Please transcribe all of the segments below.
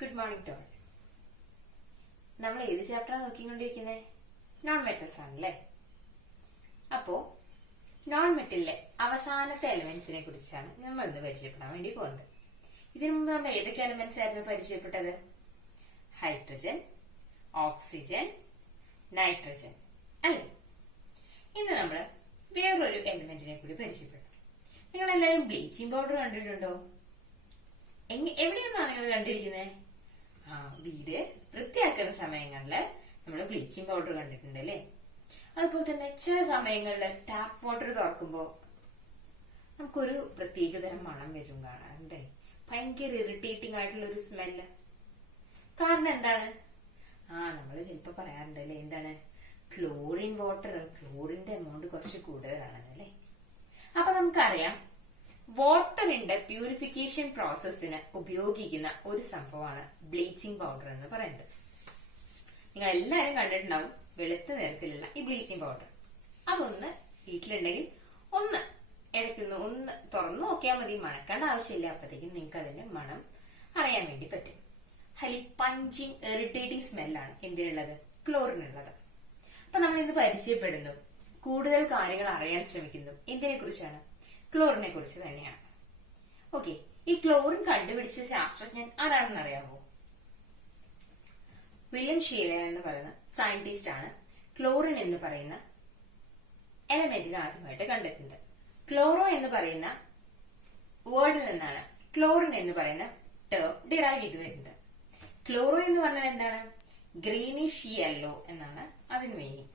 Good morning to all. നമ്മൾ ഏത് ചാപ്റ്ററാണ് നോക്കിക്കൊണ്ടിരിക്കുന്നത്? നോൺ മെറ്റൽസ് ആണല്ലേ. അപ്പോ നോൺ മെറ്റലിലെ അവസാനത്തെ എലിമെന്റ്സിനെ കുറിച്ചാണ് നമ്മൾ ഇന്ന് പരിചയപ്പെടാൻ വേണ്ടി പോകുന്നത്. ഇതിനു മുമ്പ് നമ്മൾ ഏതൊക്കെ എലിമെന്റ്സ് ആയിരുന്നു പരിചയപ്പെട്ടത്? ഹൈഡ്രജൻ, ഓക്സിജൻ, നൈട്രജൻ അല്ലേ. ഇന്ന് നമ്മൾ വേറൊരു എലിമെന്റിനെ കൂടി പരിചയപ്പെടും. നിങ്ങൾ എല്ലാവരും ബ്ലീച്ചിങ് പൗഡർ കണ്ടിട്ടുണ്ടോ? എവിടെയാണോ നിങ്ങൾ കണ്ടിരിക്കുന്നത്? വീട് വൃത്തിയാക്കുന്ന സമയങ്ങളില് നമ്മൾ ബ്ലീച്ചിങ് പൗഡർ കണ്ടിട്ടുണ്ട് അല്ലേ. അതുപോലെ തന്നെ ചില സമയങ്ങളിൽ ടാപ്പ് വാട്ടർ തുറക്കുമ്പോ നമുക്കൊരു പ്രത്യേകതരം മണം വരും കാണാറുണ്ട്. ഭയങ്കര ഇറിറ്റേറ്റിംഗ് ആയിട്ടുള്ള ഒരു സ്മെല്ല്. കാരണം എന്താണ്? നമ്മൾ ചിലപ്പോ പറയാറുണ്ട് അല്ലെ, എന്താണ് ക്ലോറിൻ വാട്ടർ, ക്ലോറിന്റെ എമൗണ്ട് കുറച്ച് കൂടുതലാണെന്നല്ലേ. അപ്പൊ നമുക്കറിയാം, വാട്ടറിന്റെ പ്യൂരിഫിക്കേഷൻ പ്രോസസ്സിന് ഉപയോഗിക്കുന്ന ഒരു സംഭവമാണ് ബ്ലീച്ചിങ് പൗഡർ എന്ന് പറയുന്നത്. നിങ്ങൾ എല്ലാവരും കണ്ടിട്ടുണ്ടാവും വെളുത്ത നിറത്തിലുള്ള ഈ ബ്ലീച്ചിങ് പൗഡർ. അതൊന്ന് വീട്ടിലുണ്ടെങ്കിൽ ഒന്ന് ഇടയ്ക്കൊന്ന് തുറന്നു നോക്കിയാൽ മതി, മണക്കേണ്ട ആവശ്യമില്ല. അപ്പോഴത്തേക്കും നിങ്ങൾക്ക് അതിന്റെ മണം അറിയാൻ വേണ്ടി പറ്റും. ഹൈലി പഞ്ചിങ് ഇറിറ്റേറ്റിംഗ് സ്മെല്ലാണ് എന്തിനുള്ളത്? ക്ലോറിനുള്ളത്. അപ്പൊ നമ്മൾ ഇന്ന് പരിചയപ്പെടുന്നു, കൂടുതൽ കാര്യങ്ങൾ അറിയാൻ ശ്രമിക്കുന്നു. എന്തിനെ കുറിച്ചാണ്? ക്ലോറിനെ കുറിച്ച് തന്നെയാണ്. ഓക്കെ, ഈ ക്ലോറിൻ കണ്ടുപിടിച്ച ശാസ്ത്രജ്ഞൻ ആരാണെന്ന് അറിയാമോ? വില്യം ഷീലർ എന്ന് പറയുന്ന സയന്റിസ്റ്റ് ആണ് ക്ലോറിൻ എന്ന് പറയുന്ന എലമെന്റിനെ ആദ്യമായിട്ട് കണ്ടെത്തുന്നത്. ക്ലോറോ എന്ന് പറയുന്ന വേർഡിൽ നിന്നാണ് ക്ലോറിൻ എന്ന് പറയുന്ന ടേം ഡിറൈവ് ചെയ്ത് വരുന്നത്. ക്ലോറോ എന്ന് പറഞ്ഞാൽ എന്താണ്? ഗ്രീനിഷ് യെല്ലോ എന്നാണ് അതിന് മീനിങ്.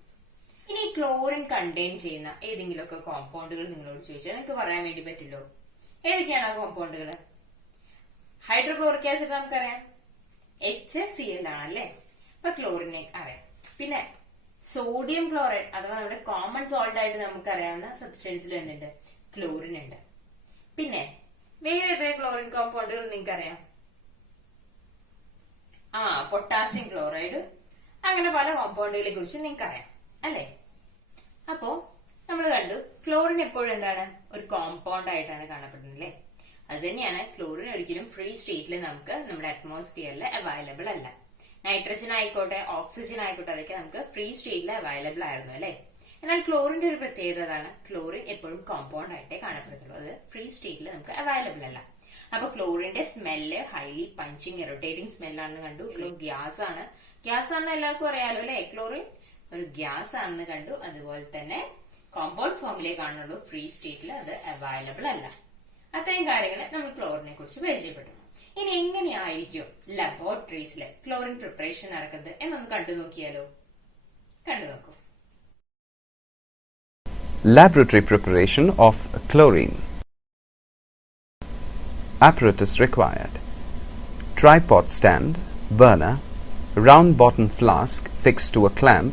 ഇനി ക്ലോറിൻ കണ്ടെയ്ൻ ചെയ്യുന്ന ഏതെങ്കിലുമൊക്കെ കോമ്പൗണ്ടുകൾ നിങ്ങളോട് ചോദിച്ചാൽ നിങ്ങൾക്ക് പറയാൻ വേണ്ടി പറ്റില്ലോ. ഏതൊക്കെയാണ് ആ കോമ്പൗണ്ടുകൾ? ഹൈഡ്രോക്ലോറിക് ആസിഡ് നമുക്കറിയാം, HCl ആണല്ലേ. അപ്പൊ ക്ലോറിനെ അറിയാം. പിന്നെ സോഡിയം ക്ലോറൈഡ് അഥവാ നമ്മുടെ കോമൺ സോൾട്ട് ആയിട്ട് നമുക്കറിയാവുന്ന സബ്സ്റ്റൻസിൽ എന്തുണ്ട്? ക്ലോറിൻ ഉണ്ട്. പിന്നെ വേറെ ഏതൊക്കെ ക്ലോറിൻ കോമ്പൗണ്ടുകൾ നിങ്ങൾക്കറിയാം? പൊട്ടാസ്യം ക്ലോറൈഡ്, അങ്ങനെ പല കോമ്പൗണ്ടുകളെ കുറിച്ച് നിങ്ങൾക്കറിയാം അല്ലെ. അപ്പോ നമ്മൾ കണ്ടു, ക്ലോറിൻ എപ്പോഴും എന്താണ്? ഒരു കോമ്പൗണ്ട് ആയിട്ടാണ് കാണപ്പെടുന്നത് അല്ലെ. അത് തന്നെയാണ്, ക്ലോറിൻ ഒരിക്കലും ഫ്രീ സ്റ്റേറ്റിൽ നമുക്ക് നമ്മുടെ അറ്റ്മോസ്ഫിയറിൽ അവൈലബിൾ അല്ല. നൈട്രജൻ ആയിക്കോട്ടെ, ഓക്സിജൻ ആയിക്കോട്ടെ, അതൊക്കെ നമുക്ക് ഫ്രീ സ്റ്റേറ്റിൽ അവൈലബിൾ ആയിരുന്നു അല്ലെ. എന്നാൽ ക്ലോറിന്റെ ഒരു പ്രത്യേകത ആണ്, ക്ലോറിൻ എപ്പോഴും കോമ്പൗണ്ട് ആയിട്ടേ കാണപ്പെടുള്ളൂ. അത് ഫ്രീ സ്റ്റേറ്റിൽ നമുക്ക് അവൈലബിൾ അല്ല. അപ്പൊ ക്ലോറിന്റെ സ്മെല്ല് ഹൈലി പഞ്ചിങ് ഇറിറ്റേറ്റിംഗ് സ്മെല്ലാണെന്ന് കണ്ടു. ഗ്യാസ് ആണ്. ഗ്യാസ് ആണെന്ന് എല്ലാവർക്കും അറിയാലോ അല്ലെ. ക്ലോറിൻ ഒരു ഗ്യാസ് ആണെന്ന് കണ്ടു. അതുപോലെ തന്നെ കോമ്പൗണ്ട് ഫോമിലേ കാണുള്ളൂ, ഫ്രീ സ്റ്റേറ്റിൽ അത് അവൈലബിൾ അല്ല. അത്രയും കാര്യങ്ങൾ നമ്മൾ ക്ലോറിനെ കുറിച്ച് പരിചയപ്പെട്ടു. ഇനി എങ്ങനെയായിരിക്കും ലബോറട്ടറീസിൽ ക്ലോറിൻ പ്രിപ്പറേഷൻ നടക്കുന്നത് എന്നൊന്ന് കണ്ടു നോക്കിയാലോ? കണ്ടു നോക്കൂ. Laboratory preparation of chlorine. Apparatus required: tripod stand, burner, round bottom flask fixed to a clamp,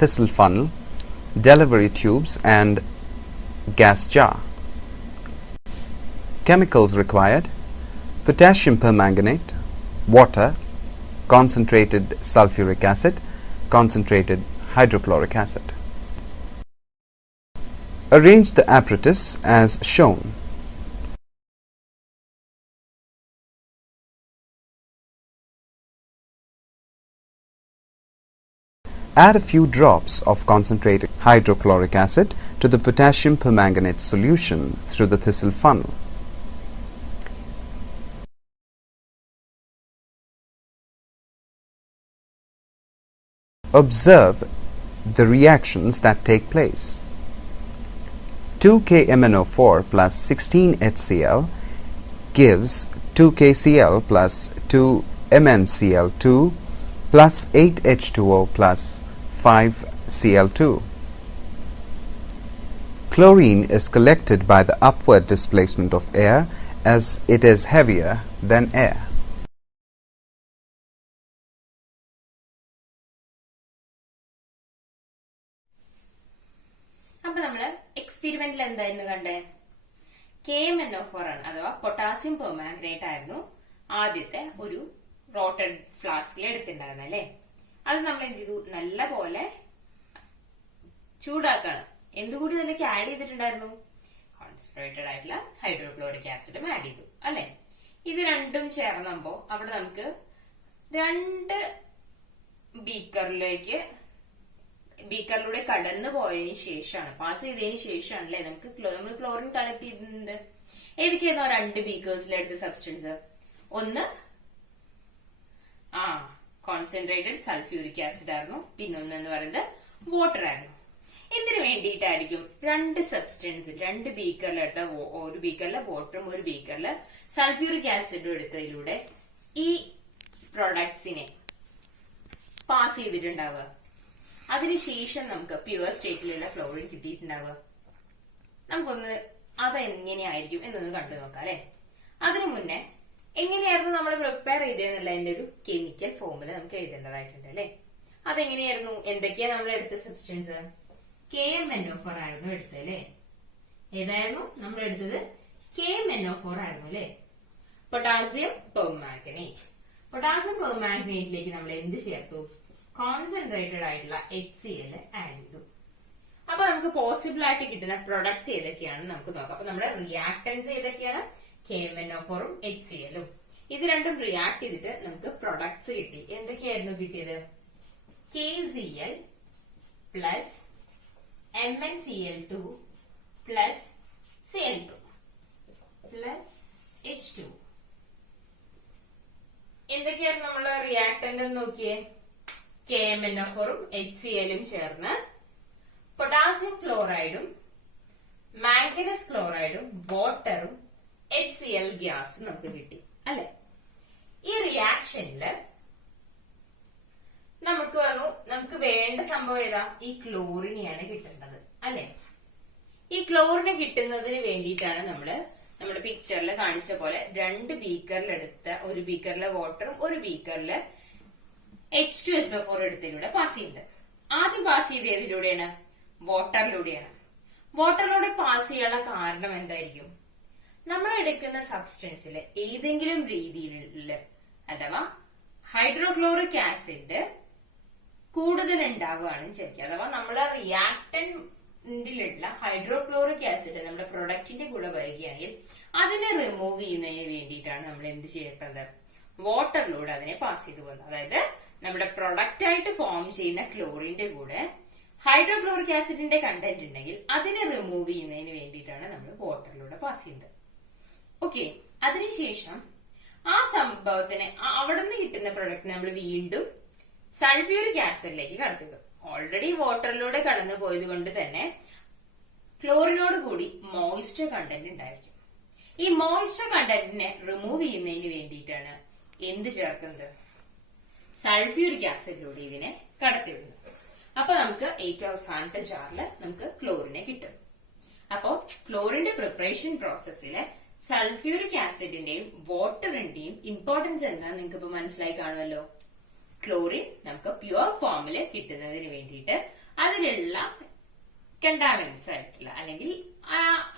thistle funnel, delivery tubes and gas jar. Chemicals required: potassium permanganate, water, concentrated sulfuric acid, concentrated hydrochloric acid. Arrange the apparatus as shown. Add a few drops of concentrated hydrochloric acid to the potassium permanganate solution through the thistle funnel. Observe the reactions that take place. 2KMnO4 plus 16HCl gives 2KCl plus 2MnCl2 plus 8H2O plus 5Cl2. Chlorine is collected by the upward displacement of air as it is heavier than air. അപ്പൊ നമ്മള് എക്സ്പെരിമെന്റിൽ എന്തായിരുന്നു കണ്ടേ? KMnO4 ആണ്, അഥവാ potassium permanganate ആയിരുന്നു ആദ്യത്തെ ഒരു rooted ഫ്ലാസ്കിൽ എടുത്തിട്ടുണ്ടായിരുന്നു അല്ലെ. അത് നമ്മൾ എന്ത് ചെയ്തു? നല്ല പോലെ ചൂടാക്കണം. എന്തുകൂടി അതിലേക്ക് ആഡ് ചെയ്തിട്ടുണ്ടായിരുന്നു? കോൺസെൻട്രേറ്റഡ് ആയിട്ടുള്ള ഹൈഡ്രോക്ലോറിക് ആസിഡും ആഡ് ചെയ്തു അല്ലെ. ഇത് രണ്ടും ചേർന്നപ്പോ അവിടെ നമുക്ക് 2 ബീക്കറിലൂടെ കടന്നു പോയതിനു ശേഷമാണ്, പാസ് ചെയ്തതിന് ശേഷമാണ് അല്ലെ നമ്മൾ ക്ലോറിൻ കളക്ട് ചെയ്തിരുന്നത്. ഏതൊക്കെയായിരുന്നു 2 ബീക്കേഴ്സിലെടുത്ത സബ്സ്റ്റൻസ്? ഒന്ന് കോൺസെൻട്രേറ്റഡ് സൾഫ്യൂരിക് ആസിഡ് ആയിരുന്നു, പിന്നെ ഒന്നെന്ന് പറയുന്നത് വാട്ടർ ആയിരുന്നു. എന്തിനു വേണ്ടിയിട്ടായിരിക്കും 2 സബ്സ്റ്റൻസ് 2 ബീക്കറിലെടുത്ത, ഒരു ബീക്കറിലെ വാട്ടറും ഒരു ബീക്കറില് സൾഫ്യൂരിക് ആസിഡും എടുത്തതിലൂടെ ഈ പ്രൊഡക്ട്സിനെ പാസ് ചെയ്തിട്ടുണ്ടാവുക? അതിനുശേഷം നമുക്ക് പ്യുവർ സ്റ്റേറ്റിലുള്ള ക്ലോറിൻ കിട്ടിയിട്ടുണ്ടാവുക. നമുക്കൊന്ന് അതെങ്ങനെയായിരിക്കും എന്നൊന്ന് കണ്ടു നോക്കാം അല്ലെ. അതിനു മുന്നേ എങ്ങനെയായിരുന്നു നമ്മൾ പ്രിപ്പയർ ചെയ്തതെന്നുള്ളതിന്റെ ഒരു കെമിക്കൽ ഫോമുല നമുക്ക് എഴുതേണ്ടതായിട്ടുണ്ട് അല്ലെ. അതെങ്ങനെയായിരുന്നു? എന്തൊക്കെയാ നമ്മൾ എടുത്ത സബ്സ്റ്റൻസ്? KMnO4 ആയിരുന്നു എടുത്തത് അല്ലെ. ഏതായിരുന്നു നമ്മൾ എടുത്തത്? KMnO4 ആയിരുന്നു അല്ലെ. Potassium permanganate. പൊട്ടാസ്യം പെർമാംഗനേറ്റിലേക്ക് നമ്മൾ എന്ത് ചേർത്തു? കോൺസെൻട്രേറ്റഡ് ആയിട്ടുള്ള HCl ആഡ് ചെയ്തു. അപ്പൊ നമുക്ക് പോസിബിൾ ആയിട്ട് കിട്ടുന്ന പ്രൊഡക്ട്സ് ഏതൊക്കെയാണെന്ന് നമുക്ക് നോക്കാം. അപ്പൊ നമ്മുടെ റിയാക്ടൻസ് ഏതൊക്കെയാണ്? KMnO4 ഉം HCl ഉം. ഇത് രണ്ടും റിയാക്ട് ചെയ്തിട്ട് നമുക്ക് പ്രൊഡക്ട്സ് കിട്ടി. എന്തൊക്കെയായിരുന്നു കിട്ടിയത്? KCl plus MnCl2 plus Cl2 plus H2. എന്തൊക്കെയായിരുന്നു നമ്മള് റിയാക്ടന്റ് നോക്കിയേ? KMnO4 ഉം HCl ഉം ചേർന്ന് പൊട്ടാസ്യം ക്ലോറൈഡും മാംഗനസ് ക്ലോറൈഡും വാട്ടറും HCl ഗ്യാസും നമുക്ക് കിട്ടി അല്ലെ. ഈ റിയാക്ഷനില് നമുക്ക് വേണ്ട സംഭവം ഏതാ? ഈ ക്ലോറിനെയാണ് കിട്ടേണ്ടത് അല്ലെ. ഈ ക്ലോറിനെ കിട്ടുന്നതിന് വേണ്ടിയിട്ടാണ് നമ്മുടെ പിക്ചറിൽ കാണിച്ച പോലെ 2 ബീക്കറിലെടുത്ത, ഒരു ബീക്കറിലെ വാട്ടറും ഒരു ബീക്കറില് H2SO4 എടുത്തതിലൂടെ പാസ് ചെയ്യുന്നത്. ആദ്യം പാസ് ചെയ്ത് ഏതിലൂടെയാണ്? വാട്ടറിലൂടെയാണ്. വാട്ടറിലൂടെ പാസ് ചെയ്യാനുള്ള കാരണം എന്തായിരിക്കും? നമ്മൾ എടുക്കുന്ന സബ്സ്റ്റൻസില് ഏതെങ്കിലും രീതിയിലുള്ള അഥവാ ഹൈഡ്രോക്ലോറിക് ആസിഡ് കൂടുതൽ ഉണ്ടാവുകയാണ് വിചാരിക്കുക. അഥവാ നമ്മളെ റിയാക്ടന്റിലുള്ള ഹൈഡ്രോക്ലോറിക് ആസിഡ് നമ്മുടെ പ്രൊഡക്റ്റിന്റെ കൂടെ വരികയാണെങ്കിൽ അതിനെ റിമൂവ് ചെയ്യുന്നതിന് വേണ്ടിയിട്ടാണ് നമ്മൾ എന്ത് ചെയ്യേണ്ടത്? വാട്ടറിലൂടെ അതിനെ പാസ് ചെയ്തു പോകുന്നത്. അതായത് നമ്മുടെ പ്രൊഡക്റ്റ് ആയിട്ട് ഫോം ചെയ്യുന്ന ക്ലോറിന്റെ കൂടെ ഹൈഡ്രോക്ലോറിക് ആസിഡിന്റെ കണ്ടന്റ് ഉണ്ടെങ്കിൽ അതിനെ റിമൂവ് ചെയ്യുന്നതിന് വേണ്ടിയിട്ടാണ് നമ്മൾ വാട്ടറിലൂടെ പാസ് ചെയ്യുന്നത്. ഓക്കെ, അതിനുശേഷം ആ സംഭവത്തിന് അവിടെ നിന്ന് കിട്ടുന്ന പ്രൊഡക്റ്റ് നമ്മൾ വീണ്ടും സൾഫ്യൂരിക് ആസിഡിലേക്ക് കടത്തിവിടും. ഓൾറെഡി വാട്ടറിലൂടെ കടന്നു പോയത് കൊണ്ട് തന്നെ ക്ലോറിനോട് കൂടി മോയിസ്ചർ കണ്ടന്റ് ഉണ്ടായിരിക്കും. ഈ മോയിസ്ചർ കണ്ടന്റിനെ റിമൂവ് ചെയ്യുന്നതിന് വേണ്ടിയിട്ടാണ് എന്ത് ചേർക്കുന്നത്? സൾഫ്യൂരിക് ആസിഡിലൂടെ ഇതിനെ കടത്തിവിടുന്നത്. അപ്പൊ നമുക്ക് ഏറ്റവും അവസാനത്തെ ജാറില് നമുക്ക് ക്ലോറിനെ കിട്ടും. അപ്പോ ക്ലോറിന്റെ പ്രിപ്പറേഷൻ പ്രോസസ്സില് സൾഫ്യൂരിക് ആസിഡിന്റെയും വാട്ടറിന്റെയും ഇമ്പോർട്ടൻസ് എന്താ നിങ്ങൾക്ക് ഇപ്പൊ മനസ്സിലായി കാണുമല്ലോ. ക്ലോറിൻ നമുക്ക് പ്യുവർ ഫോമില് കിട്ടുന്നതിന് വേണ്ടിയിട്ട് അതിലുള്ള കണ്ടാമിനൻസ് ആയിട്ടുള്ള അല്ലെങ്കിൽ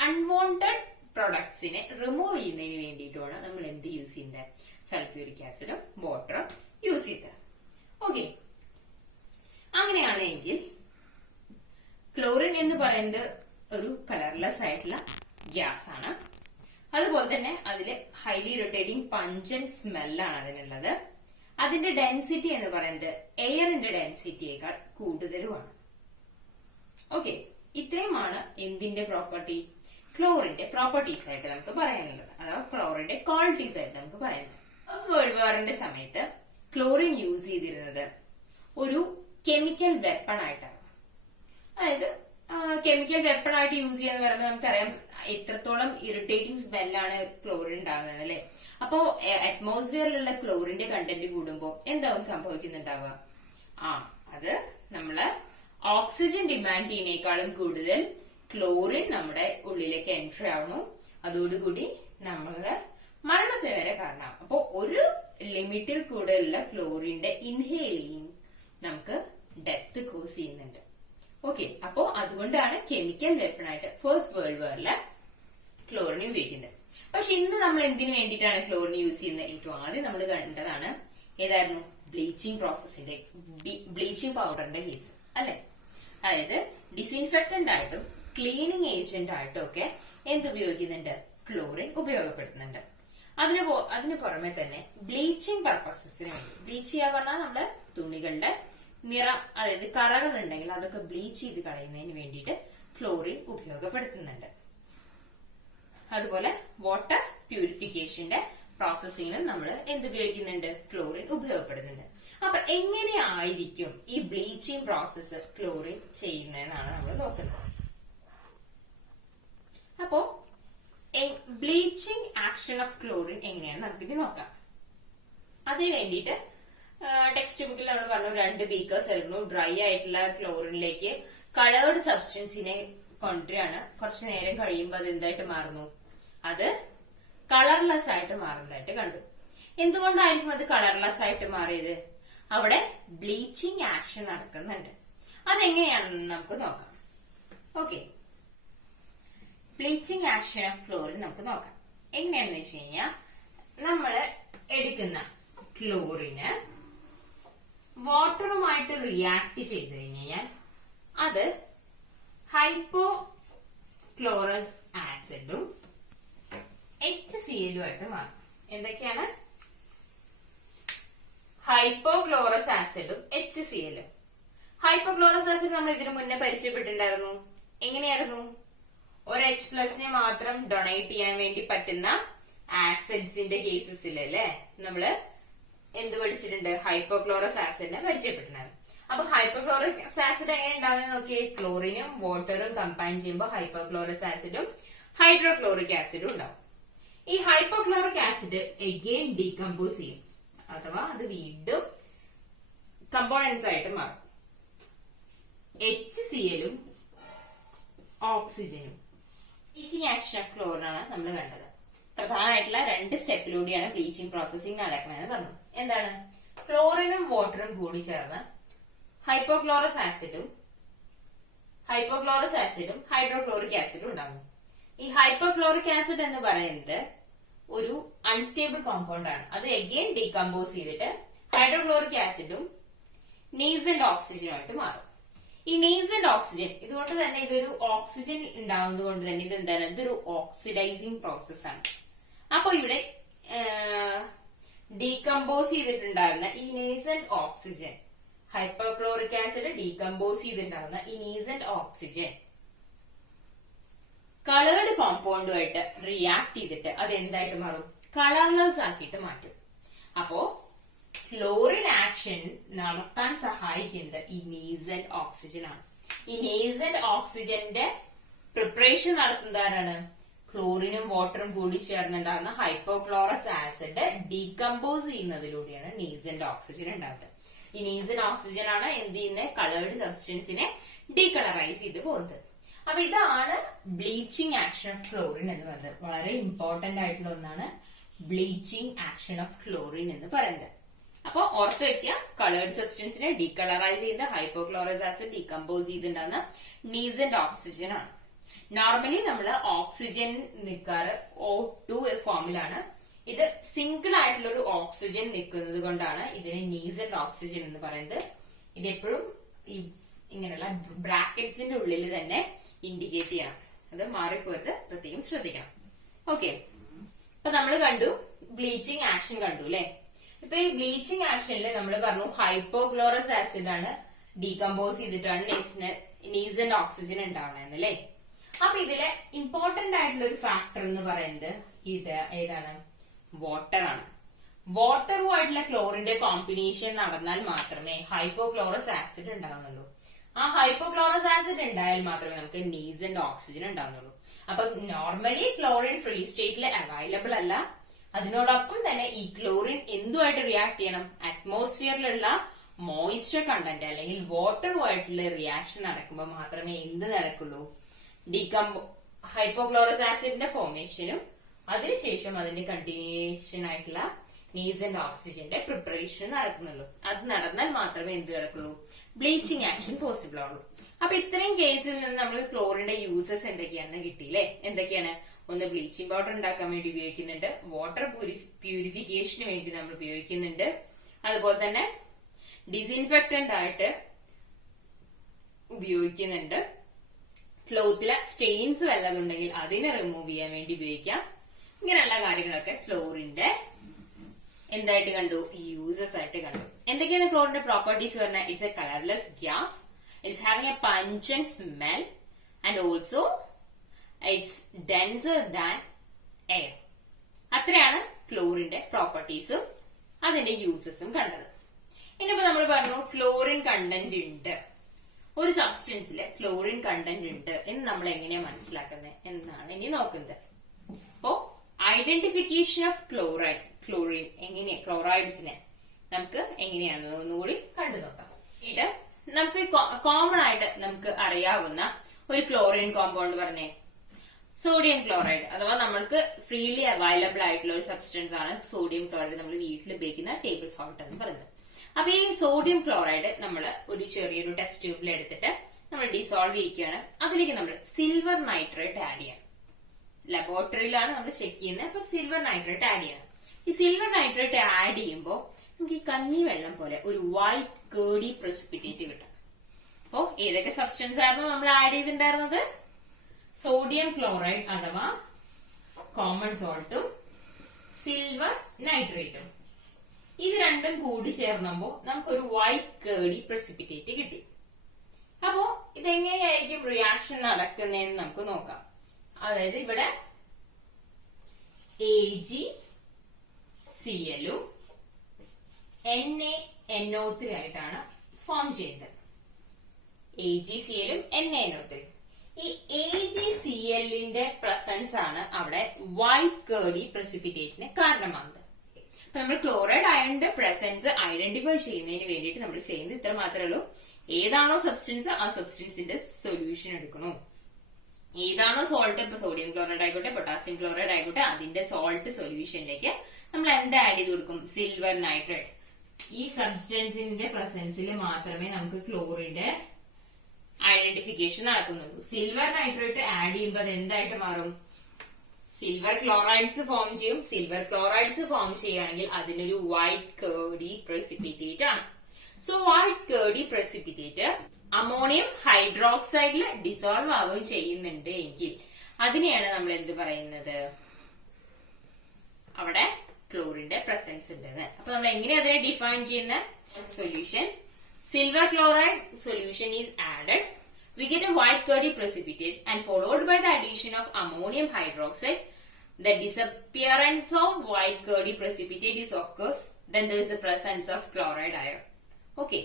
അൺവാണ്ടഡ് പ്രൊഡക്ട്സിനെ റിമൂവ് ചെയ്യുന്നതിന് വേണ്ടിയിട്ടാണ് നമ്മൾ എന്ത് യൂസ് ചെയ്യുന്നത്? സൾഫ്യൂരിക് ആസിഡും വാട്ടറും യൂസ് ചെയ്തത്. ഓക്കെ, അങ്ങനെയാണെങ്കിൽ ക്ലോറിൻ എന്ന് പറയുന്നത് ഒരു കളർലെസ് ആയിട്ടുള്ള ഗ്യാസ് ആണ്. അതുപോലെ തന്നെ അതില് ഹൈലി റൊട്ടേറ്റിംഗ് പഞ്ചന്റ് സ്മെല്ലാണ് അതിനുള്ളത്. അതിന്റെ ഡെൻസിറ്റി എന്ന് പറയുന്നത് എയറിന്റെ ഡെൻസിറ്റിയേക്കാൾ കൂടുതലുമാണ്. ഓക്കെ, ഇത്രയുമാണ് എന്തിന്റെ പ്രോപ്പർട്ടി? ക്ലോറിന്റെ പ്രോപ്പർട്ടീസ് ആയിട്ട് നമുക്ക് പറയാനുള്ളത്, അഥവാ ക്ലോറിന്റെ ക്വാളിറ്റീസ് ആയിട്ട് നമുക്ക് പറയുന്നത്. ഫസ്റ്റ് വേൾഡ് വാറിന്റെ സമയത്ത് ക്ലോറിൻ യൂസ് ചെയ്തിരുന്നത് ഒരു കെമിക്കൽ വെപ്പൺ ആയിട്ടാണ്. അതായത് കെമിക്കൽ വെപ്പൺ ആയിട്ട് യൂസ് ചെയ്യാന്ന് പറയുമ്പോൾ നമുക്കറിയാം എത്രത്തോളം ഇറിറ്റേറ്റിംഗ് സ്മെല്ലാണ് ക്ലോറിൻ ഉണ്ടാകുന്നത് അല്ലെ. അപ്പോ അറ്റ്മോസ്ഫിയറിലുള്ള ക്ലോറിന്റെ കണ്ടന്റ് കൂടുമ്പോൾ എന്താവും സംഭവിക്കുന്നുണ്ടാവുക? അത് നമ്മള് ഓക്സിജൻ ഡിമാൻഡ് ചെയ്യുന്നേക്കാളും കൂടുതൽ ക്ലോറിൻ നമ്മുടെ ഉള്ളിലേക്ക് എൻട്രി ആവുന്നു. അതോടുകൂടി നമ്മള് മരണത്തിന് വരെ കാരണമാകും. അപ്പോ ഒരു ലിമിറ്റിൽ കൂടെയുള്ള ക്ലോറിന്റെ ഇൻഹേലിംഗ് നമുക്ക് ഡെത്ത് കോസ് ചെയ്യുന്നുണ്ട്. ഓക്കെ, അപ്പോ അതുകൊണ്ടാണ് കെമിക്കൽ വെപ്പണായിട്ട് ഫസ്റ്റ് വേൾഡ് വാറില് ക്ലോറിൻ ഉപയോഗിക്കുന്നത്. പക്ഷെ ഇന്ന് നമ്മൾ എന്തിനു വേണ്ടിയിട്ടാണ് ക്ലോറിൻ യൂസ് ചെയ്യുന്നത്? ഏറ്റവും ആദ്യം നമ്മൾ കണ്ടതാണ് ഏതായിരുന്നു? ബ്ലീച്ചിങ് പ്രോസസ്സിന്റെ ബ്ലീച്ചിങ് പൗഡറിന്റെ കേസ് അല്ലെ. അതായത് ഡിസിൻഫെക്ടന്റ് ആയിട്ടും ക്ലീനിങ് ഏജന്റ് ആയിട്ടും ഒക്കെ എന്ത് ഉപയോഗിക്കുന്നുണ്ട്? ക്ലോറിൻ ഉപയോഗപ്പെടുത്തുന്നുണ്ട്. അതിന് പുറമെ തന്നെ ബ്ലീച്ചിങ് പർപ്പസസിന് വേണ്ടി, ബ്ലീച്ച് ചെയ്യാൻ പറഞ്ഞാൽ നമ്മുടെ തുണികളുടെ നിറം, അതായത് കറകൾ ഉണ്ടെങ്കിൽ അതൊക്കെ ബ്ലീച്ച് ചെയ്ത് കളയുന്നതിന് വേണ്ടിയിട്ട് ക്ലോറിൻ ഉപയോഗപ്പെടുത്തുന്നുണ്ട്. അതുപോലെ വാട്ടർ പ്യൂരിഫിക്കേഷന്റെ പ്രോസസ്സിങ്ങിനും നമ്മൾ എന്തുപയോഗിക്കുന്നുണ്ട്? ക്ലോറിൻ ഉപയോഗപ്പെടുന്നുണ്ട്. അപ്പൊ എങ്ങനെയായിരിക്കും ഈ ബ്ലീച്ചിങ് പ്രോസസ്സ് ക്ലോറിൻ ചെയ്യുന്നതെന്നാണ് നമ്മൾ നോക്കുന്നത്. അപ്പോ ബ്ലീച്ചിങ് ആക്ഷൻ ഓഫ് ക്ലോറിൻ എങ്ങനെയാണ് നമുക്കിത് നോക്കാം. അതിന് വേണ്ടിയിട്ട് ടെക്സ്റ്റ് ബുക്കിൽ നമ്മൾ പറഞ്ഞു 2 ബീക്കേഴ്സ് എടുക്കുന്നു. ഡ്രൈ ആയിട്ടുള്ള ക്ലോറിനിലേക്ക് കളേർഡ് സബ്സ്റ്റൻസിനെ കൊണ്ടുവരികയാണ്. കുറച്ചു നേരം കഴിയുമ്പോൾ അത് എന്തായിട്ട് മാറുന്നു? അത് കളർലെസ് ആയിട്ട് മാറുന്നതായിട്ട് കണ്ടു. എന്തുകൊണ്ടായിരിക്കും അത് കളർലെസ് ആയിട്ട് മാറിയത്? അവിടെ ബ്ലീച്ചിങ് ആക്ഷൻ നടക്കുന്നുണ്ട്. അതെങ്ങനെയാണെന്ന് നമുക്ക് നോക്കാം. Okay, bleaching action of chlorine നമുക്ക് നോക്കാം. എങ്ങനെയാണെന്ന് വെച്ച് കഴിഞ്ഞാൽ നമ്മൾ എടുക്കുന്ന ക്ലോറിന് വാട്ടറുമായിട്ട് റിയാക്ട് ചെയ്ത് കഴിഞ്ഞാൽ അത് ഹൈപ്പോക്ലോറസ് ആസിഡും HCl ആയിട്ട് മാറും. എന്തൊക്കെയാണ്? ഹൈപ്പോക്ലോറസ് ആസിഡും HCl. ഹൈപ്പോക്ലോറസ് ആസിഡ് നമ്മൾ ഇതിനു മുന്നേ പരിചയപ്പെട്ടിട്ടുണ്ടായിരുന്നു. എങ്ങനെയായിരുന്നു? ഒരു H+ മാത്രം ഡൊണേറ്റ് ചെയ്യാൻ വേണ്ടി പറ്റുന്ന ആസിഡ്സിന്റെ കേസസിലല്ലേ നമ്മള് എന്ത് പഠിച്ചിട്ടുണ്ട്? ഹൈപ്പോക്ലോറസ് ആസിഡിനെ പരിചയപ്പെട്ടിട്ടുണ്ടായിരുന്നു. അപ്പൊ ഹൈപ്പോക്ലോറസ് ആസിഡ് എങ്ങനെ ഉണ്ടാവുന്നത് നോക്കിയേ. ക്ലോറിനും വാട്ടറും കമ്പൈൻ ചെയ്യുമ്പോൾ ഹൈപ്പോക്ലോറസ് ആസിഡും ഹൈഡ്രോക്ലോറിക് ആസിഡും ഉണ്ടാവും. ഈ ഹൈപ്പോക്ലോറിക് ആസിഡ് എഗെയിൻ ഡീകമ്പോസ് ചെയ്യും, അഥവാ അത് വീണ്ടും കമ്പോണൻസ് ആയിട്ട് മാറും. HClഉം ഓക്സിജനും. ബ്ലീച്ചിങ് ആക്ഷൻ ഓഫ് ക്ലോറിൻ ആണ് നമ്മൾ കണ്ടത്. പ്രധാനമായിട്ടുള്ള 2 സ്റ്റെപ്പിലൂടെയാണ് ബ്ലീച്ചിങ് പ്രോസസ്സിംഗ് നടക്കണമെന്ന് പറഞ്ഞു. എന്താണ്? ക്ലോറിനും വാട്ടറും കൂടി ചേർന്ന് ഹൈപ്പോക്ലോറസ് ആസിഡും ഹൈഡ്രോക്ലോറിക് ആസിഡും ഉണ്ടാകുന്നു. ഈ ഹൈപ്പോക്ലോറിക് ആസിഡ് എന്ന് പറയുന്നത് ഒരു അൺസ്റ്റേബിൾ കോമ്പൗണ്ട് ആണ്. അത് എഗെയിൻ ഡീകമ്പോസ് ചെയ്തിട്ട് ഹൈഡ്രോക്ലോറിക് ആസിഡും നീസന്റ് ഓക്സിജനുമായിട്ട് മാറും. ഈ നീസന്റ് ഓക്സിജൻ, ഇതുകൊണ്ട് തന്നെ ഇതൊരു ഓക്സിജൻ ഉണ്ടാവുന്നത് കൊണ്ട് തന്നെ ഇത് എന്താണ്? ഇതൊരു ഓക്സിഡൈസിങ് പ്രോസസ് ആണ്. അപ്പൊ ഇവിടെ ഡീകമ്പോസ് ചെയ്തിട്ടുണ്ടായിരുന്ന ഈ നീസന്റ് ഓക്സിജൻ, ഹൈപ്പോക്ലോറിക് ആസിഡ് ഡീകമ്പോസ് ചെയ്തിട്ടുണ്ടാകുന്ന ഈ നീസന്റ് ഓക്സിജൻ കളേർഡ് കോമ്പൗണ്ടുമായിട്ട് റിയാക്ട് ചെയ്തിട്ട് അത് എന്തായിട്ട് മാറും? കളർലെസ് ആക്കിയിട്ട് മാറ്റും. അപ്പോ ക്ലോറിൻ ആക്ഷൻ നടത്താൻ സഹായിക്കുന്നത് ഈ നീസന്റ് ഓക്സിജൻ ആണ്. ഈ നീസന്റ് ഓക്സിജന്റെ പ്രിപ്പറേഷൻ നടത്തുന്നത് ആരാണ്? ക്ലോറിനും വാട്ടറും കൂടി ചേർന്നുണ്ടാകുന്ന ഹൈപ്പോക്ലോറസ് ആസിഡ് ഡീകമ്പോസ് ചെയ്യുന്നതിലൂടെയാണ് നീസന്റ് ഓക്സിജൻ ഉണ്ടാകുന്നത്. ഈ നീസന്റ് ഓക്സിജൻ ആണ് എന്ത് ചെയ്യുന്നത്? കളേർഡ് സബ്സ്റ്റൻസിനെ ഡീകളറൈസ് ചെയ്ത് പോകുന്നത്. അപ്പൊ ഇതാണ് ബ്ലീച്ചിങ് ആക്ഷൻ ഓഫ് ക്ലോറിൻ എന്ന് പറയുന്നത്. വളരെ ഇമ്പോർട്ടന്റ് ആയിട്ടുള്ള ഒന്നാണ് ബ്ലീച്ചിങ് ആക്ഷൻ ഓഫ് ക്ലോറിൻ എന്ന് പറയുന്നത്. അപ്പൊ ഓർത്ത് വെക്കുക, കളേർഡ് സബ്സ്റ്റൻസിനെ ഡീകളറൈസ് ചെയ്ത് ഹൈപ്പോക്ലോറസ് ആസിഡ് ഡീകമ്പോസ് ചെയ്തിട്ടുണ്ടാകുന്ന നീസന്റ് ഓക്സിജൻ ആണ്. നോർമലി നമ്മൾ ഓക്സിജൻ നിൽക്കാറ് O2 ഫോമിലാണ്. ഇത് സിംഗിൾ ആയിട്ടുള്ള ഒരു ഓക്സിജൻ നിൽക്കുന്നത് കൊണ്ടാണ് ഇതിനെ നീസന്റ് ഓക്സിജൻ എന്ന് പറയുന്നത്. ഇത് എപ്പോഴും ഇങ്ങനെയുള്ള ബ്രാക്കറ്റ്സിന്റെ ഉള്ളിൽ തന്നെ ഇൻഡിക്കേറ്റ് ചെയ്യണം. അത് മാറിപ്പോയത് പ്രത്യേകം ശ്രദ്ധിക്കണം. ഓക്കെ, അപ്പൊ നമ്മൾ കണ്ടു ബ്ലീച്ചിങ് ആക്ഷൻ കണ്ടു അല്ലെ. ഇപ്പൊ ഈ ബ്ലീച്ചിങ് ആക്ഷനിൽ നമ്മൾ പറഞ്ഞു ഹൈപ്പോക്ലോറസ് ആസിഡ് ആണ് ഡീകമ്പോസ് ചെയ്തിട്ടാണ് നീസന്റ് ഓക്സിജൻ ഉണ്ടാവണമെന്നല്ലേ. അപ്പൊ ഇതിലെ ഇമ്പോർട്ടന്റ് ആയിട്ടുള്ള ഒരു ഫാക്ടർ എന്ന് പറയുന്നത് ഇത് ഏതാണ്? വാട്ടർ ആണ്. വാട്ടറുമായിട്ടുള്ള ക്ലോറിന്റെ കോമ്പിനേഷൻ നടന്നാൽ മാത്രമേ ഹൈപ്പോക്ലോറസ് ആസിഡ് ഉണ്ടാവുന്നുള്ളൂ. ആ ഹൈപ്പോക്ലോറസ് ആസിഡ് ഉണ്ടായാൽ മാത്രമേ നമുക്ക് നീസന്റ് ഓക്സിജൻ ഉണ്ടാവുന്നുള്ളൂ. അപ്പൊ നോർമലി ക്ലോറിൻ ഫ്രീ സ്റ്റേറ്റിൽ അവൈലബിൾ അല്ല. അതിനോടൊപ്പം തന്നെ ഈ ക്ലോറിൻ എന്തുമായിട്ട് റിയാക്ട് ചെയ്യണം? അറ്റ്മോസ്ഫിയറിലുള്ള മോയിസ്ചർ കണ്ടന്റ് അല്ലെങ്കിൽ വാട്ടറുമായിട്ടുള്ള റിയാക്ഷൻ നടക്കുമ്പോൾ മാത്രമേ എന്ത് നടക്കുള്ളൂ? ഹൈപ്പോക്ലോറസ് ആസിഡിന്റെ ഫോർമേഷനും അതിനുശേഷം അതിന്റെ കണ്ടിന്യൂഷൻ ആയിട്ടുള്ള നീസന്റ് ഓക്സിജന്റെ പ്രിപ്പറേഷൻ നടക്കുന്നുള്ളൂ. അത് നടന്നാൽ മാത്രമേ എന്ത് നടക്കുള്ളൂ? ബ്ലീച്ചിങ് ആക്ഷൻ പോസിബിൾ ആവുള്ളൂ. അപ്പൊ ഇത്രയും കേസിൽ നിന്ന് നമ്മൾ ക്ലോറിന്റെ യൂസസ് എന്തൊക്കെയാണെന്ന് കിട്ടിയില്ലേ? എന്തൊക്കെയാണ്? ഒന്ന്, ബ്ലീച്ചിങ് പൗഡർ ഉണ്ടാക്കാൻ വേണ്ടി ഉപയോഗിക്കുന്നുണ്ട്. വാട്ടർ പ്യൂരിഫിക്കേഷന് വേണ്ടി നമ്മൾ ഉപയോഗിക്കുന്നുണ്ട്. അതുപോലെ തന്നെ ഡിസിൻഫെക്ടന്റ് ആയിട്ട് ഉപയോഗിക്കുന്നുണ്ട്. ക്ലോത്തിലെ സ്റ്റെയിൻസ് വല്ലതുണ്ടെങ്കിൽ അതിനെ റിമൂവ് ചെയ്യാൻ വേണ്ടി ഉപയോഗിക്കാം. ഇങ്ങനെയുള്ള കാര്യങ്ങളൊക്കെ ഫ്ലോറിന്റെ എന്തായിട്ട് കണ്ടു, യൂസസ് ആയിട്ട് കണ്ടു. എന്തൊക്കെയാണ് ക്ലോറിന്റെ പ്രോപ്പർട്ടീസ് പറഞ്ഞാൽ? It's A colourless gas, it's having A pungent smell and also it's denser than air. അത്രയാണ് ക്ലോറിന്റെ പ്രോപ്പർട്ടീസും അതിന്റെ യൂസസും കണ്ടത്. ഇനിയിപ്പോ നമ്മൾ പറഞ്ഞു ക്ലോറിൻ കണ്ടന്റ് ഉണ്ട്, ഒരു സബ്സ്റ്റൻസില് ക്ലോറിൻ കണ്ടന്റ് ഉണ്ട് എന്ന് നമ്മൾ എങ്ങനെയാ മനസ്സിലാക്കുന്നത് എന്നാണ് ഇനി നോക്കുന്നത്. അപ്പോ ഐഡന്റിഫിക്കേഷൻ ഓഫ് ക്ലോറിൻ എങ്ങനെയാ, ക്ലോറൈഡ്സിനെ നമുക്ക് എങ്ങനെയാണെന്ന് ഒന്നുകൂടി കണ്ടു നോക്കാം. ഇത് നമുക്ക് കോമൺ ആയിട്ട് നമുക്ക് അറിയാവുന്ന ഒരു ക്ലോറിൻ കോമ്പൗണ്ട് പറഞ്ഞേ, സോഡിയം ക്ലോറൈഡ്. അഥവാ നമ്മൾക്ക് ഫ്രീലി അവൈലബിൾ ആയിട്ടുള്ള ഒരു സബ്സ്റ്റൻസ് ആണ് സോഡിയം ക്ലോറൈഡ്, നമ്മൾ വീട്ടിൽ ഉപയോഗിക്കുന്ന ടേബിൾ സോൾട്ട് എന്ന് പറയുന്നത്. അപ്പൊ ഈ സോഡിയം ക്ലോറൈഡ് നമ്മൾ ഒരു ചെറിയൊരു ടെസ്റ്റ് ട്യൂബിൽ എടുത്തിട്ട് നമ്മൾ ഡിസോൾവ് ചെയ്യിക്കുകയാണ്. അതിലേക്ക് നമ്മൾ സിൽവർ നൈട്രേറ്റ് ആഡ് ചെയ്യണം. ലബോറട്ടറിയിലാണ് നമ്മൾ ചെക്ക് ചെയ്യുന്നത്. അപ്പൊ സിൽവർ നൈട്രേറ്റ് ആഡ് ചെയ്യണം. ഈ സിൽവർ നൈട്രേറ്റ് ആഡ് ചെയ്യുമ്പോൾ നമുക്ക് ഈ കഞ്ഞിവെള്ളം പോലെ ഒരു വൈറ്റ് കേർഡി പ്രസിപ്പിറ്റേറ്റ് കിട്ടും. അപ്പോ ഏതൊക്കെ സബ്സ്റ്റൻസ് ആയിരുന്നു നമ്മൾ ആഡ് ചെയ്തിട്ടുണ്ടായിരുന്നത്? സോഡിയം ക്ലോറൈഡ് അഥവാ കോമൺ സോൾട്ടും സിൽവർ നൈട്രേറ്റും. ഇത് രണ്ടും കൂടി ചേർന്നുമ്പോ നമുക്കൊരു വൈറ്റ് കേർഡി പ്രസിപ്പിറ്റേറ്റ് കിട്ടി. അപ്പോ ഇതെങ്ങനെയായിരിക്കും റിയാക്ഷൻ നടക്കുന്നതെന്ന് നമുക്ക് നോക്കാം. അതായത് ഇവിടെ AgCl ഉം NaNO3 ആയിട്ടാണ് ഫോം ചെയ്യുന്നത്. AgCl ഉം NaNO3. ഈ AgClന്റെ പ്രസൻസ് ആണ് അവിടെ വൈറ്റ് കേർഡി പ്രസിപ്പിറ്റേറ്റിന് കാരണമാകുന്നത്. അപ്പൊ നമ്മൾ ക്ലോറൈഡ് അയണിന്റെ പ്രസൻസ് ഐഡന്റിഫൈ ചെയ്യുന്നതിന് വേണ്ടിയിട്ട് നമ്മൾ ചെയ്യുന്നത് ഇത്ര മാത്രമേ ഉള്ളൂ. ഏതാണോ സബ്സ്റ്റൻസ് ആ സബ്സ്റ്റൻസിന്റെ സൊല്യൂഷൻ എടുക്കണോ, ഏതാണോ സോൾട്ട്, ഇപ്പൊ സോഡിയം ക്ലോറൈഡ് ആയിക്കോട്ടെ പൊട്ടാസ്യം ക്ലോറൈഡ് ആയിക്കോട്ടെ, അതിന്റെ സോൾട്ട് സൊല്യൂഷനിലേക്ക് നമ്മൾ എന്താ ആഡ് ചെയ്ത് കൊടുക്കും? Silver nitrate. ഈ സബ്സ്റ്റൻസിന്റെ പ്രസൻസിൽ മാത്രമേ നമുക്ക് ക്ലോറിന്റെ ഐഡന്റിഫിക്കേഷൻ നടക്കുന്നുള്ളൂ. സിൽവർ നൈട്രേറ്റ് ആഡ് ചെയ്യുമ്പോൾ അത് എന്തായിട്ട് മാറും? സിൽവർ ക്ലോറൈഡ്സ് ഫോം ചെയ്യും. സിൽവർ ക്ലോറൈഡ്സ് ഫോം ചെയ്യുകയാണെങ്കിൽ അതിനൊരു വൈറ്റ് കേർഡി പ്രസിപ്പിറ്റേറ്റ് ആണ്. So white curdy precipitate ammonium ഹൈഡ്രോക്സൈഡിൽ ഡിസോൾവ് ആവുകയും ചെയ്യുന്നുണ്ട് എങ്കിൽ അതിനെയാണ് നമ്മൾ എന്ത് പറയുന്നത്? അവിടെ ക്ലോറിന്റെ പ്രസൻസ് ഉണ്ടെന്ന്. അപ്പൊ നമ്മൾ എങ്ങനെ അതിനെ ഡിഫൈൻ ചെയ്യുന്ന? Solution silver chloride solution is added, we get a white curdy precipitate and followed by the addition of ammonium hydroxide. The disappearance of white curdy precipitate is occurs, then there is the presence of chloride ion. Okay.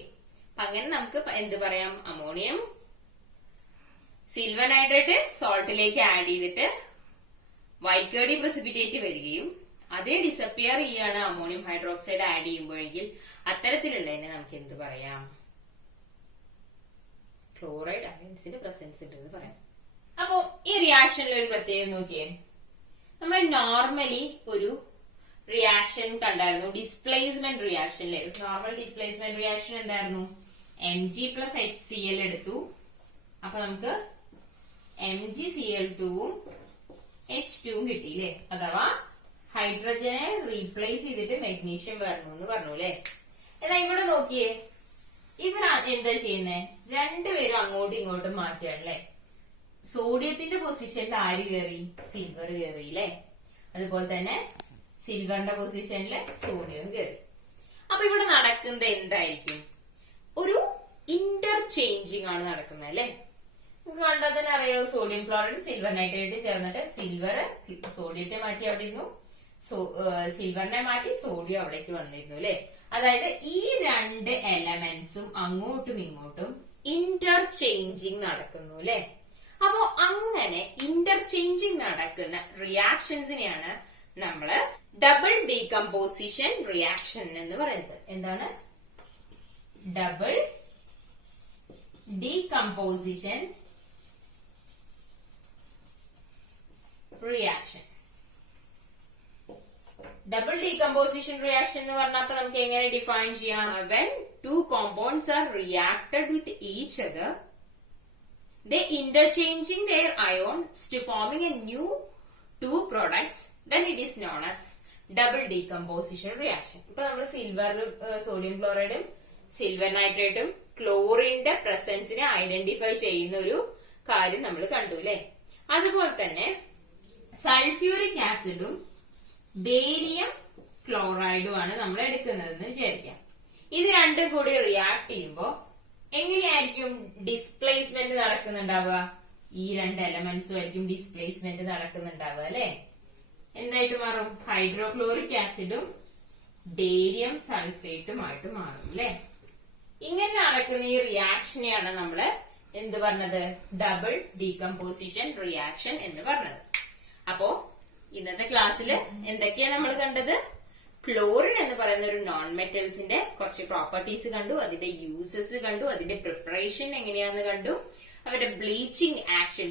അങ്ങനെ നമുക്ക് എന്ത് പറയാം? Ammonium silver nitrate സോൾട്ടിലേക്ക് add ചെയ്തിട്ട് white curdy precipitate വരികയും അതേ disappear ചെയ്യാണ് ammonium hydroxide add ചെയ്യുമ്പോഴെങ്കിൽ അത്തരത്തിലുള്ളതിനെ നമുക്ക് എന്ത് പറയാം? ക്ലോറൈഡ് അയൺസിന്റെ പ്രസൻസ് ഉണ്ടെന്ന് പറയാം. അപ്പോ ഈ റിയാക്ഷനിൽ ഒരു പ്രത്യേകം നോക്കിയേ, നമ്മൾ നോർമലി ഒരു റിയാക്ഷൻ കണ്ടായിരുന്നു, ഡിസ്പ്ലേസ്മെന്റ് റിയാക്ഷനിലെ നോർമൽ ഡിസ്പ്ലേസ്മെന്റ് റിയാക്ഷൻ എന്തായിരുന്നു? Mg+HCl എടുത്തു. അപ്പൊ നമുക്ക് MgCl2 ഉം H2 ഉം കിട്ടിയില്ലേ? അഥവാ ഹൈഡ്രജനെ റീപ്ലേസ് ചെയ്തിട്ട് മെഗ്നീഷ്യം വരണം എന്ന് പറഞ്ഞു അല്ലെ. എന്നാ ഇവിടെ നോക്കിയേ, ഇവർ എന്താ ചെയ്യുന്നേ? രണ്ടുപേരും അങ്ങോട്ടും ഇങ്ങോട്ടും മാറ്റാണല്ലേ. സോഡിയത്തിന്റെ പൊസിഷനിൽ ആര് കയറി? സിൽവർ കയറിയില്ലേ. അതുപോലെ തന്നെ സിൽവറിന്റെ പൊസിഷനിൽ സോഡിയം കയറി. അപ്പൊ ഇവിടെ നടക്കുന്നത് എന്തായിരിക്കും? ഒരു ഇന്റർചേഞ്ചിങ് ആണ് നടക്കുന്നത് അല്ലെ. നമുക്ക് കണ്ടാൽ തന്നെ അറിയാം, സോഡിയം ക്ലോറൈഡ് സിൽവർ നൈട്രേറ്റ് ചേർന്നിട്ട് സിൽവർ സോഡിയത്തെ മാറ്റി അവിടെ ഇരുന്നു, സിൽവറിനെ മാറ്റി സോഡിയം അവിടേക്ക് വന്നിരുന്നു അല്ലെ. അതായത് ഈ രണ്ട് എലമെന്റ്സും അങ്ങോട്ടും ഇങ്ങോട്ടും ഇന്റർചേഞ്ചിങ് നടക്കുന്നു അല്ലെ. അപ്പോ അങ്ങനെ ഇന്റർചേഞ്ചിങ് നടക്കുന്ന റിയാക്ഷൻസിനെയാണ് നമ്മള് ഡബിൾ ഡീകമ്പോസിഷൻ റിയാക്ഷൻ എന്ന് പറയുന്നത്. എന്താണ്? Double decomposition reaction. Double decomposition reaction എന്ന് പറഞ്ഞപ്പോൾ നമുക്ക് എങ്ങനെ ഡിഫൈൻ ചെയ്യാം? When to compounds R reacted with each other, they interchanging their ions to forming a new two products, then it is known as double decomposition reaction. ഇപ്പൊ നമ്മൾ സിൽവറും sodium ക്ലോറൈഡും silver നൈട്രേറ്റും ക്ലോറിന്റെ പ്രസൻസിനെ identify ചെയ്യുന്ന ഒരു കാര്യം നമ്മൾ കണ്ടു അല്ലെ. അതുപോലെ തന്നെ സൾഫ്യൂരിക് ആസിഡും ബേരിയം ക്ലോറൈഡും ആണ് നമ്മൾ എടുക്കുന്നതെന്ന് വിചാരിക്കാം. ഇത് രണ്ടും കൂടി റിയാക്ട് ചെയ്യുമ്പോൾ എങ്ങനെയായിരിക്കും ഡിസ്പ്ലേസ്മെന്റ് നടക്കുന്നുണ്ടാവുക? ഈ രണ്ട് എലമെന്റ്സും ആയിരിക്കും ഡിസ്പ്ലേസ്മെന്റ് നടക്കുന്നുണ്ടാവുക അല്ലെ. എന്തായിട്ട് മാറും? ഹൈഡ്രോക്ലോറിക് ആസിഡും ബേരിയം സൾഫേറ്റുമായിട്ട് മാറും അല്ലെ. ഇങ്ങനെ നടക്കുന്ന ഈ റിയാക്ഷനെയാണ് നമ്മള് എന്ത് പറഞ്ഞത്? ഡബിൾ ഡീകമ്പോസിഷൻ റിയാക്ഷൻ എന്ന് പറഞ്ഞത്. അപ്പോ ഇന്നത്തെ ക്ലാസ്സിൽ എന്തൊക്കെയാണ് നമ്മൾ കണ്ടത്? ക്ലോറിൻ എന്ന് പറയുന്ന ഒരു നോൺ മെറ്റൽസിന്റെ കുറച്ച് പ്രോപ്പർട്ടീസ് കണ്ടു, അതിന്റെ യൂസസ് കണ്ടു, അതിന്റെ പ്രിപ്പറേഷൻ എങ്ങനെയാന്ന് കണ്ടു, അവരുടെ ബ്ലീച്ചിങ് ആക്ഷൻ,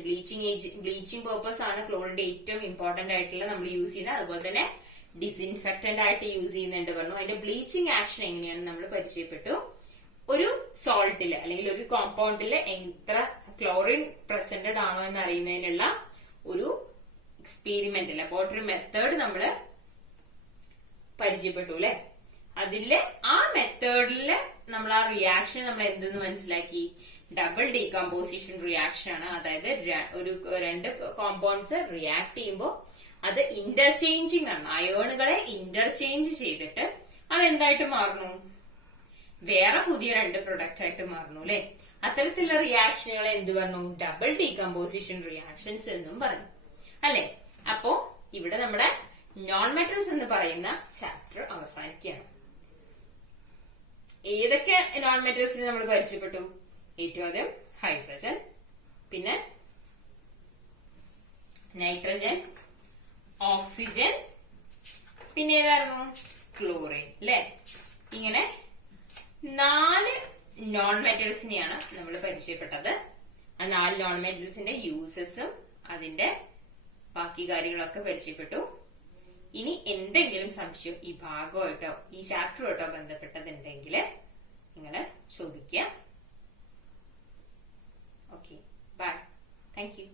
ബ്ലീച്ചിങ് പേർപ്പസ് ആണ് ക്ലോറിന്റെ ഏറ്റവും ഇമ്പോർട്ടന്റ് ആയിട്ടുള്ള നമ്മൾ യൂസ് ചെയ്യുന്നത്. അതുപോലെ തന്നെ ഡിസിൻഫെക്ടന്റ് ആയിട്ട് യൂസ് ചെയ്യുന്നുണ്ട് പറഞ്ഞു. അതിന്റെ ബ്ലീച്ചിങ് ആക്ഷൻ എങ്ങനെയാണെന്ന് നമ്മൾ പരിചയപ്പെട്ടു. ഒരു സോൾട്ടില് അല്ലെങ്കിൽ ഒരു കോമ്പൗണ്ടില് എത്ര ക്ലോറിൻ പ്രസന്റഡ് ആണോ എന്ന് അറിയുന്നതിനുള്ള ഒരു എക്സ്പെരിമെന്റ് ലബോറട്ടറി മെത്തേഡ് നമ്മള് പരിചയപ്പെട്ടു അല്ലെ. അതില് ആ മെത്തേഡില് നമ്മൾ ആ റിയാക്ഷൻ നമ്മൾ എന്തെന്ന് മനസ്സിലാക്കി? ഡബിൾ ഡീകമ്പോസിഷൻ റിയാക്ഷൻ ആണ്. അതായത് ഒരു രണ്ട് കോമ്പൗണ്ട്സ് റിയാക്ട് ചെയ്യുമ്പോൾ അത് ഇന്റർചേഞ്ചിങ് ആണ്. അയോണുകളെ ഇന്റർചേഞ്ച് ചെയ്തിട്ട് അതെന്തായിട്ട് മാറുന്നു? വേറെ പുതിയ രണ്ട് പ്രൊഡക്റ്റ് ആയിട്ട് മാറുന്നു അല്ലെ. അത്തരത്തിലുള്ള റിയാക്ഷനുകളെ എന്ത് പറഞ്ഞു? ഡബിൾ ഡീകമ്പോസിഷൻ റിയാക്ഷൻസ് എന്നും പറഞ്ഞു അല്ലെ. അപ്പോ ഇവിടെ നമ്മുടെ നോൺ മെറ്റൽസ് എന്ന് പറയുന്ന ചാപ്റ്റർ അവസാനിക്കുകയാണ്. ഏതൊക്കെ നോൺ മെറ്റൽസിനെ നമ്മൾ പരിചയപ്പെട്ടു? ഏറ്റവും ആദ്യം ഹൈഡ്രജൻ, പിന്നെ നൈട്രജൻ, ഓക്സിജൻ, പിന്നെ ഏതായിരുന്നു? ക്ലോറിൻ അല്ലെ. ഇങ്ങനെ 4 നോൺ മെറ്റൽസിനെയാണ് നമ്മൾ പരിചയപ്പെട്ടത്. ആ 4 നോൺ മെറ്റൽസിന്റെ യൂസസും അതിന്റെ ബാക്കി കാര്യങ്ങളൊക്കെ പരിചയപ്പെട്ടു. ഇനി എന്തെങ്കിലും സംശയം ഈ ഭാഗമായിട്ടോ ഈ ചാപ്റ്ററുമായിട്ടോ ബന്ധപ്പെട്ടതുണ്ടെങ്കിൽ നിങ്ങൾ ചോദിക്കുക. Okay, bye, thank U.